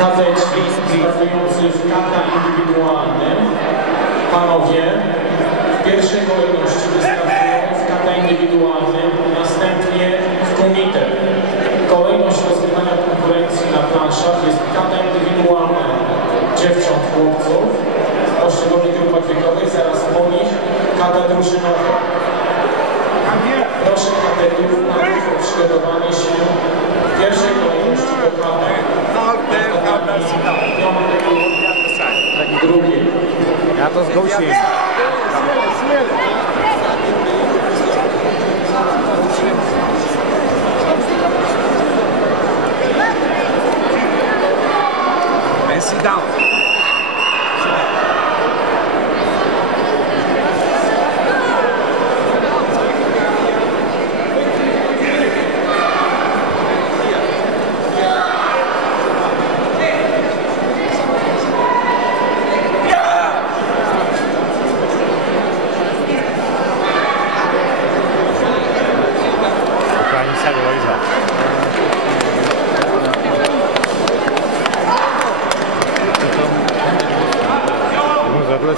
Kadeci startujący w kata indywidualnym. Panowie w pierwszej kolejności wystartują w kata indywidualnym, następnie w komite. Kolejność rozgrywania konkurencji na planszach jest kata indywidualna dziewcząt, chłopców w poszczególnych grupach wiekowych, zaraz po nich kata drużynowa. Proszę kadetów o przygotowanie się w pierwszej kolejności do kata. Drugiej. Já to zkouším. And sit down.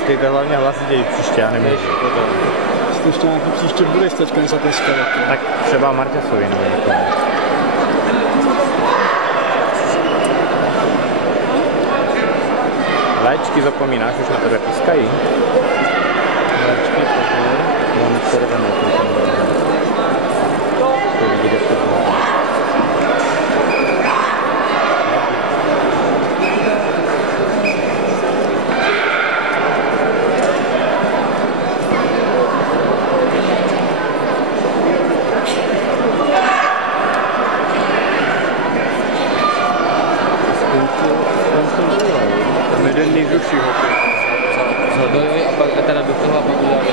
Ty hlavně hlasitěji příště, já nevím. Jestli ještě nějaký příště budeš teďka zatleskat. Tak třeba Marťasovi nebo někomu. Léčky zapomínáš, už na tebe pískají? Léčky, pozor. Mám červenou. To je vidět, to bylo. Jeden nejzruší hokej. Zadojili a pak teda do toho a pak udělali.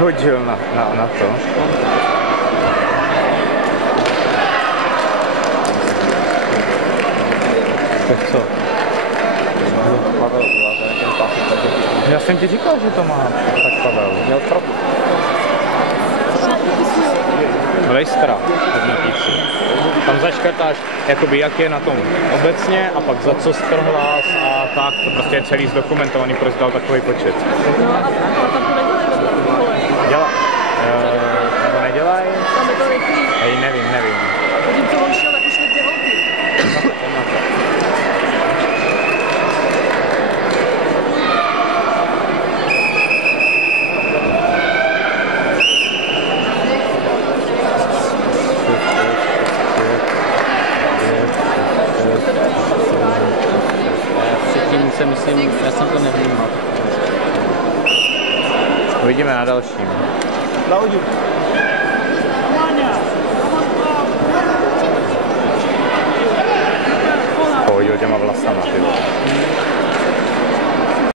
Hodil na to. Tak co? Já jsem ti říkal, že to má tak Pavel. Měl pravdu. Rejstra, hodnotící. Tam zaškrtáš, jakoby jak je na tom obecně a pak za co strhlas a tak, to prostě je celý zdokumentovaný, proč dal takový počet. No a tam to nedělají. Dělá. Nebo nedělají? Tam je to rychlý. Hej, nevím. Když to on šel, tak už šli 2 holky. Myslím, já jsem to nevnímal. Uvidíme na dalším. Laudí. Pohodil těma vlasama, ty.